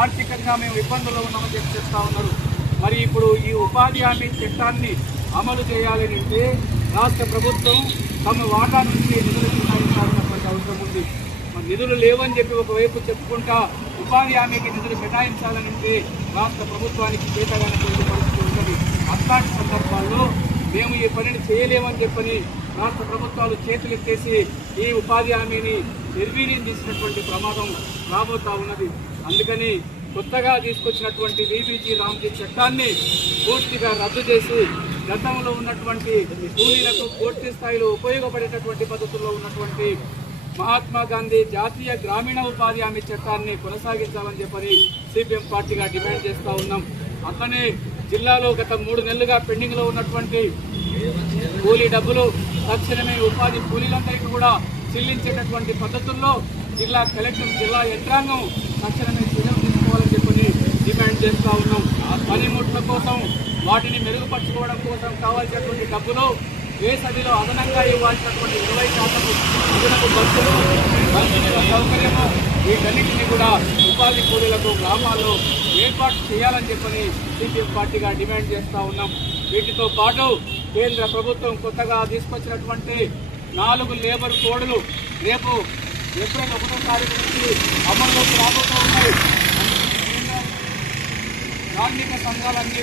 ఆర్థికంగా మేము ఇబ్బందుల్లో ఉన్నామని చెప్తా ఉన్నారు. మరి ఇప్పుడు ఈ ఉపాధి హామీ చట్టాన్ని అమలు చేయాలని అంటే రాష్ట్ర ప్రభుత్వం తమ వాటా నుంచి నిధులు కేటాయించాల్సినటువంటి అవసరం ఉంది. మరి నిధులు లేవని చెప్పి ఒకవైపు చెప్పుకుంటా ఉపాధి హామీకి నిధులు కేటాయించాలని అంటే రాష్ట్ర ప్రభుత్వానికి కేటాయించినటువంటి పరిస్థితి ఉన్నది. అట్లాంటి సందర్భాల్లో మేము ఈ పనిని చేయలేమని చెప్పని రాష్ట్ర ప్రభుత్వాలు చేతులెత్తేసి ఈ ఉపాధి హామీని నిర్వీర్యం చేసినటువంటి ప్రమాదం రాబోతా ఉన్నది. అందుకని కొత్తగా తీసుకొచ్చినటువంటి వీబీజీ రామ్జీ చట్టాన్ని పూర్తిగా రద్దు చేసి గతంలో ఉన్నటువంటి కూలీలకు పూర్తి స్థాయిలో ఉపయోగపడేటటువంటి పద్ధతుల్లో ఉన్నటువంటి మహాత్మా గాంధీ జాతీయ గ్రామీణ ఉపాధి హామీ చట్టాన్ని కొనసాగించాలని చెప్పని సిపిఎం పార్టీగా డిమాండ్ చేస్తూ ఉన్నాం. అట్లనే జిల్లాలో గత 3 నెలలుగా పెండింగ్లో ఉన్నటువంటి కూలీ డబ్బులు తక్షణమే ఉపాధి కూలీలందరికీ కూడా చెల్లించేటటువంటి పద్ధతుల్లో జిల్లా కలెక్టర్ జిల్లా యంత్రాంగం తక్షణమే చర్యలు తీసుకోవాలని చెప్పని డిమాండ్ చేస్తూ ఉన్నాం. పనిముట్ల కోసం వాటిని మెరుగుపరచుకోవడం కోసం కావాల్సినటువంటి డబ్బులు వేసవిలో అదనంగా ఇవ్వాల్సినటువంటి 20% అదనపు బస్సులు మంచినీళ్ళ సౌకర్యము వీటన్నిటినీ కూడా ఉపాధి కూలీలకు గ్రామాల్లో ఏర్పాటు చేయాలని చెప్పని సిపిఎం పార్టీగా డిమాండ్ చేస్తూ ఉన్నాం. వీటితో పాటు కేంద్ర ప్రభుత్వం కొత్తగా తీసుకొచ్చినటువంటి 4 లేబర్ కోడ్లు రేపు ఏప్రిల్ 1వ తారీఖు నుంచి అమల్లోకి రాబోతూ ఉన్నాయి. కార్మిక సంఘాలన్నీ